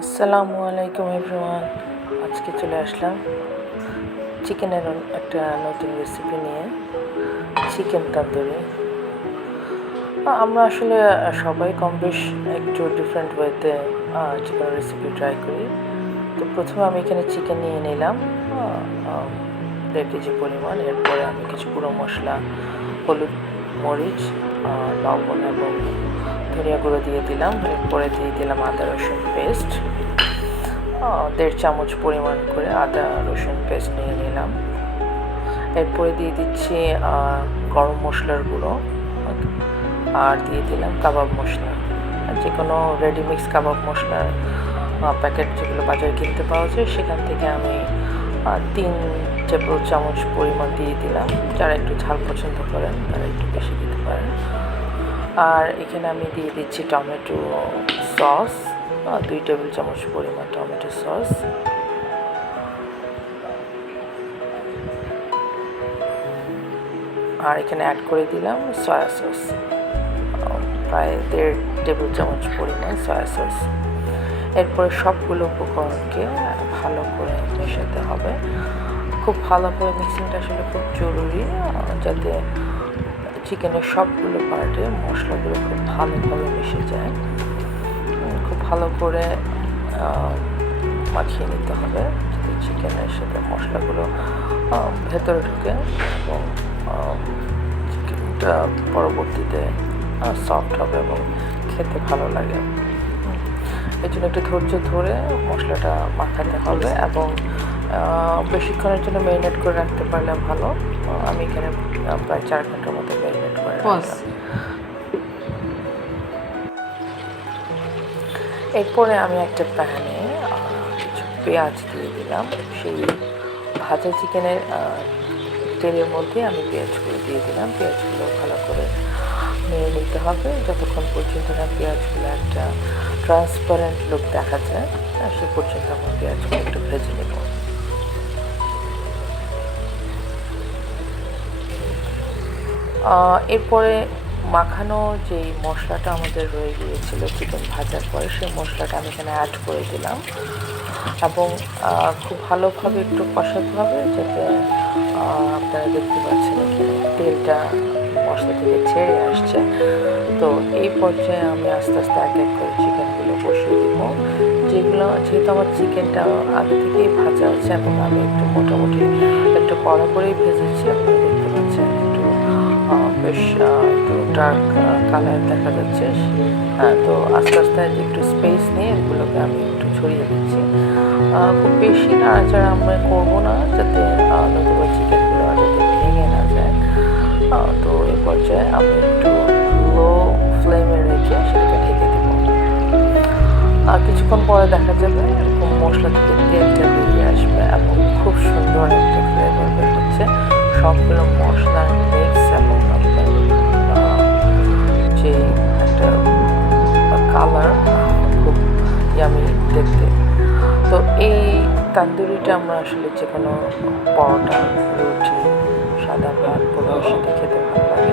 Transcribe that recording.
আসসালামু আলাইকুম এভরিওয়ান। আজকে চলে আসলাম চিকেনের একটা নতুন রেসিপি নিয়ে, চিকেন তন্দুরি। আমরা আসলে সবাই কম বেশ একটু ডিফারেন্ট ওয়েতে চিকেন রেসিপি ট্রাই করি। তো প্রথমে আমি এখানে চিকেন নিয়ে নিলাম 1.5 কেজি পরিমাণ। এরপরে আমি কিছু গুঁড়ো মশলা, হলুদ, মরিচ, লবণ এবং ধনিয়া গুঁড়ো দিয়ে দিলাম। এরপরে দিয়ে দিলাম আদা রসুন পেস্ট, 1.5 চামচ পরিমাণ করে আদা রসুন পেস্ট নিয়ে নিলাম। এরপরে দিয়ে দিচ্ছি গরম মশলার গুঁড়ো, আর দিয়ে দিলাম কাবাব মশলা। যে কোনো রেডিমিক্স কাবাব মশলার প্যাকেট যেগুলো বাজারে কিনতে পাওয়া যায়, সেখান থেকে আমি 3 টেবিল চামচ পরিমাণ দিয়ে দিলাম। যারা একটু ঝাল পছন্দ করেন তারা একটু বেশি দিতে পারেন। আর এখানে আমি দিয়ে দিচ্ছি টমেটো সস, 2 টেবিল চামচ পরিমাণ টমেটো সস। আর এখানে অ্যাড করে দিলাম সয়া সস, প্রায় 1.5 টেবিল চামচ পরিমাণ সয়া সস। এরপরে সবগুলো উপকরণকে ভালো করে মেশাতে হবে। খুব ভালো করে মিক্সিংটা আসলে খুব জরুরি, যাতে চিকেনের সবগুলো পার্টে মশলাগুলো খুব ভালোভাবে মিশে যায়। খুব ভালো করে মাখিয়ে নিতে হবে, যাতে চিকেনের সাথে মশলাগুলো ভেতরে ঢুকে এবং চিকেনটা পরবর্তীতে সফট হবে এবং খেতে ভালো লাগে। এই জন্য একটু ধৈর্য ধরে মশলাটা মাখাতে হবে এবং বেশিক্ষণের জন্য ম্যারিনেট করে রাখতে পারলে ভালো। আমি এখানে প্রায় 4 ঘন্টার মতো ম্যারিনেট করে রাখলাম। এরপরে আমি একটা প্যানে কিছু পেঁয়াজ দিয়ে দিলাম। সেই ভাজা চিকেনের তেলের মধ্যে আমি পেঁয়াজগুলো দিয়ে দিলাম। পেঁয়াজগুলো ভালো করে নিয়ে নিতে হবে যতক্ষণ পর্যন্ত না পেঁয়াজগুলো একটা ট্রান্সপারেন্ট লুক দেখা যায়, সে পর্যন্ত আমার পেঁয়াজগুলো একটু ভেজে নেব। এরপরে মাখানো যেই মশলাটা আমাদের রয়ে গিয়েছিল চিকেন ভাজার পরে, সেই মশলাটা আমি এখানে অ্যাড করে দিলাম এবং খুব ভালোভাবে একটু কষাতে হবে, যাতে আপনারা দেখতে পাচ্ছেন এখানে তেলটা মশলা থেকে ছেড়ে আসছে। তো এই পর্যায়ে আমি আস্তে আস্তে এক এক করে চিকেনগুলো বসিয়ে দেব। যেহেতু আমার চিকেনটা আগে থেকেই ভাজা আছে এবং আমি একটু মোটামুটি একটু কড়া করেই ভেজেছি, আপনারা দেখতে পাচ্ছেন একটু বেশ একটু ডার্ক কালার দেখা যাচ্ছে। তো আস্তে আস্তে একটু স্পেস নিয়ে এগুলোকে আমি একটু ছড়িয়ে দিচ্ছি। খুব বেশি নাড়াচাড়া আমরা করবো না, যাতে নতুবা চিকেনগুলো যাতে ভেঙে না যায়। তো এই পর্যায়ে আমি একটু লো ফ্লেমে রেখে সেটাকে ঢেকে দেবো। আর কিছুক্ষণ পরে দেখা যাবে এরকম মশলা থেকে তেলটা বেরিয়ে আসবে এবং খুব সুন্দর একটা ফ্লেভার বের হচ্ছে। সবগুলো মশলার মিক্স এবং আপনার যে একটা কালার খুব ইয়ামি দেখতে। তো এই তান্দুরিটা আমরা আসলে যে কোনো পরোটা, রুটি, সাদা ভাত, পোলাওর সাথে খেতে ভালো লাগে।